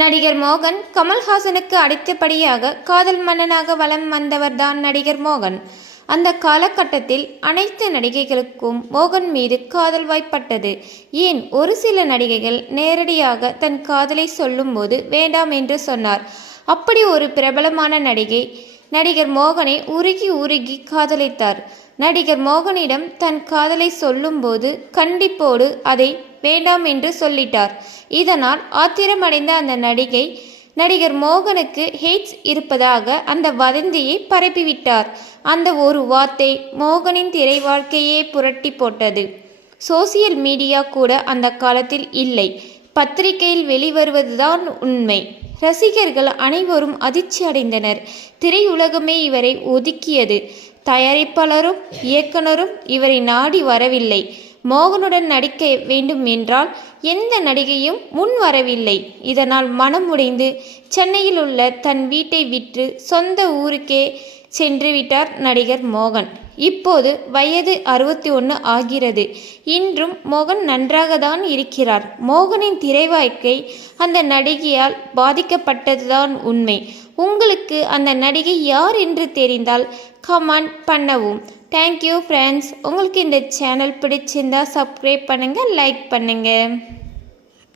நடிகர் மோகன் கமல்ஹாசனுக்கு அடுத்தபடியாக காதல் மன்னனாக வலம் வந்தவர்தான் நடிகர் மோகன். அந்த காலகட்டத்தில் அனைத்து நடிகைகளுக்கும் மோகன் மீது காதல் வாய்ப்பட்டது. ஏன் ஒரு சில நடிகைகள் நேரடியாக தன் காதலை சொல்லும்போது வேண்டாம் என்று சொன்னார். அப்படி ஒரு பிரபலமான நடிகை நடிகர் மோகனை உருகி உருகி காதலித்தார். நடிகர் மோகனிடம் தன் காதலை சொல்லும்போது கண்டிப்போடு அதை வேண்டாம் என்று சொல்லிட்டார். இதனால் ஆத்திரமடைந்த அந்த நடிகை நடிகர் மோகனுக்கு ஹெய்ட்ஸ் இருப்பதாக அந்த வதந்தியை பரப்பிவிட்டார். அந்த ஒரு வார்த்தை மோகனின் திரை வாழ்க்கையே புரட்டி போட்டது. சோசியல் மீடியா கூட அந்த காலத்தில் இல்லை. பத்திரிகையில் வெளிவருவதுதான் உண்மை. ரசிகர்கள் அனைவரும் அதிர்ச்சி அடைந்தனர். திரையுலகமே இவரை ஒதுக்கியது. தயாரிப்பாளரும் இயக்குனரும் இவரை நாடி வரவில்லை. மோகனுடன் நடிக்க வேண்டும் என்றால் எந்த நடிகையும் முன் வரவில்லை. இதனால் மனம் உடைந்து சென்னையில் உள்ள தன் வீட்டை விற்று சொந்த ஊருக்கே சென்றுவிட்டார் நடிகர் மோகன். இப்போது வயது அறுபத்தி ஒன்று ஆகிறது. இன்றும் மோகன் நன்றாக தான் இருக்கிறார். மோகனின் திரை வாழ்க்கை அந்த நடிகையால் பாதிக்கப்பட்டதுதான் உண்மை. உங்களுக்கு அந்த நடிகை யார் என்று தெரிந்தால் கமெண்ட் பண்ணவும். தேங்க்யூ ஃப்ரெண்ட்ஸ் உங்களுக்கு இந்த சேனல் பிடிச்சிருந்தா சப்ஸ்கிரைப் பண்ணுங்கள் லைக் பண்ணுங்கள்